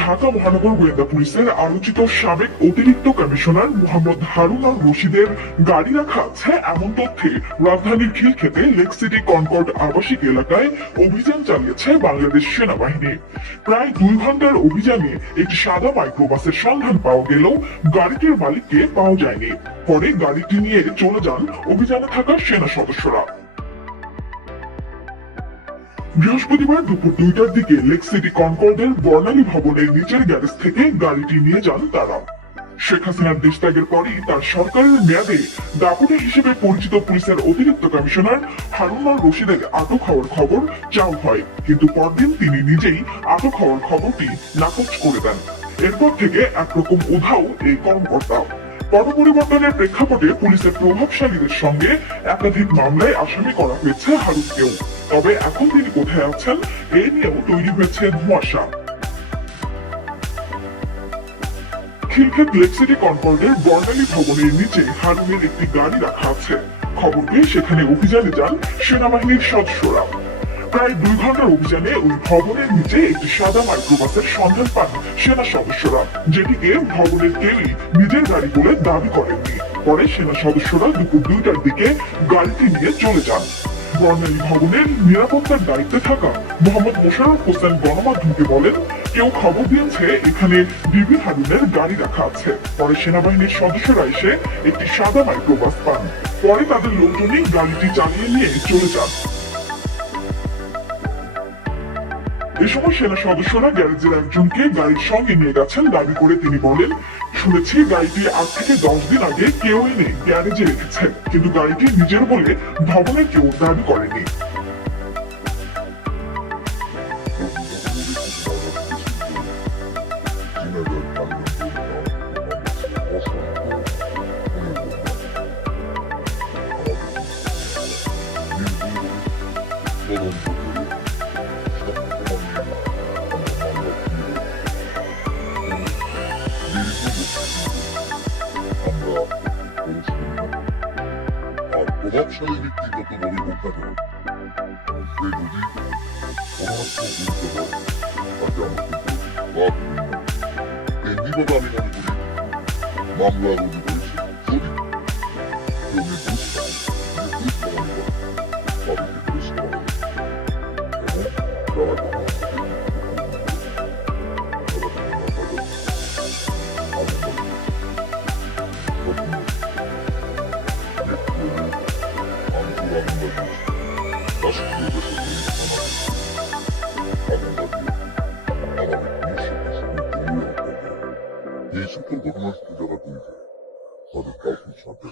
ঢাকা মহানগর গোয়েন্দা পুলিশের আলোচিত সাবেক অতিরিক্ত কমিশনার মোহাম্মদ হারুন আল রশিদের গাড়ি রাখা আছে এমন তথ্যে রাজধানীর খিলক্ষেতে লেক সিটি কনকর্ড আবাসিক এলাকায় অভিযান চালিয়েছে বাংলাদেশ সেনাবাহিনী। প্রায় 2 ঘন্টার অভিযানে একটি সাদা মাইক্রোবাসের সন্ধান পাওয়া গেলেও গাড়িটির মালিককে পাওয়া যায়নি। পরে গাড়িটি নিয়ে চলে যান অভিযানে থাকা সেনা সদস্যরা। বৃহস্পতিবার দুপুর 2টার দিকে লেক সিটি কনকর্ডের বর্ণালী ভবনের নিচের গ্যারেজ থেকে গাড়িটি নিয়ে যান তারা। শেখ হাসিনার দেশত্যাগের পরই তার সরকারের মেয়াদে দাপুটে হিসেবে পরিচিত পুলিশের অতিরিক্ত কমিশনার হারুন আল রশিদের আটক হওয়ার খবর চাওয়া হয়, কিন্তু পরদিন তিনি নিজেই আটক হওয়ার খবরটি নাকচ করে দেন। এরপর থেকে একরকম উধাও এই কর্মকর্তা। পট পরিবর্তনের প্রেক্ষাপটে পুলিশের প্রভাবশালীদের সঙ্গে একাধিক মামলায় আসামি করা হয়েছে হারুনকেও। তবে এখন তিনি কোথায় আছেন এ নিয়েও তৈরি হয়েছে ধোঁয়াশা। খিলক্ষেত লেক সিটি কনকর্ডের বর্ণালী ভবনের নিচে হারুনের একটি গাড়ি রাখা আছে। খবর পেয়ে সেখানে অভিযানে যান সেনাবাহিনীর সদস্যরা। প্রায় 2 ঘন্টার অভিযানে ওই ভবনের নিচে একটি সাদা মাইক্রোবাসের সন্ধান পান সেনা সদস্যরা, যেটিকে ভবনের কেউই নিজের গাড়ি বলে দাবি করেননি। পরে সেনা সদস্যরা দুপুর 2টার দিকে গাড়িটি নিয়ে চলে যান। বর্ণালী ভবনের নিরাপত্তার দায়িত্বে থাকা মোহাম্মদ মোশাররফ হোসেন গণমাধ্যমকে বলেন, কেউ খবর দিয়েছে এখানে ডিবি হারুনের গাড়ি রাখা আছে। পরে সেনাবাহিনীর সদস্যরা এসে একটি সাদা মাইক্রোবাস পান। পরে তাদের লোকজনই গাড়িটি চালিয়ে নিয়ে চলে যান। এ সময় সেনা সদস্যরা গ্যারেজের একজনকে গাড়ির সঙ্গে নিয়ে গেছেন দাবি করে তিনি বলেন, শুনেছি গাড়িটি 8 থেকে 10 দিন আগে কেউ এনে গ্যারেজে রেখেছেন, কিন্তু গাড়িটি নিজের বলে ভবনের কেউ দাবি করেনি। প্রভাবশালী ব্যক্তিগতভাবে হোক না কেন, সে যদি অনাত্মক জড়িত হয় তাকে আমার কিন্তু লাভ নেই। এমনিভাবে আমি মনে করি মামলা রুজু করেছে যদি কেউ নির্দোষ প্রমাণ করে তাদেরকে পুলিশ করা হবে এবং যারা এই সকল ঘটনার যারা করেছে তাদের কাউকে ছাড়বে।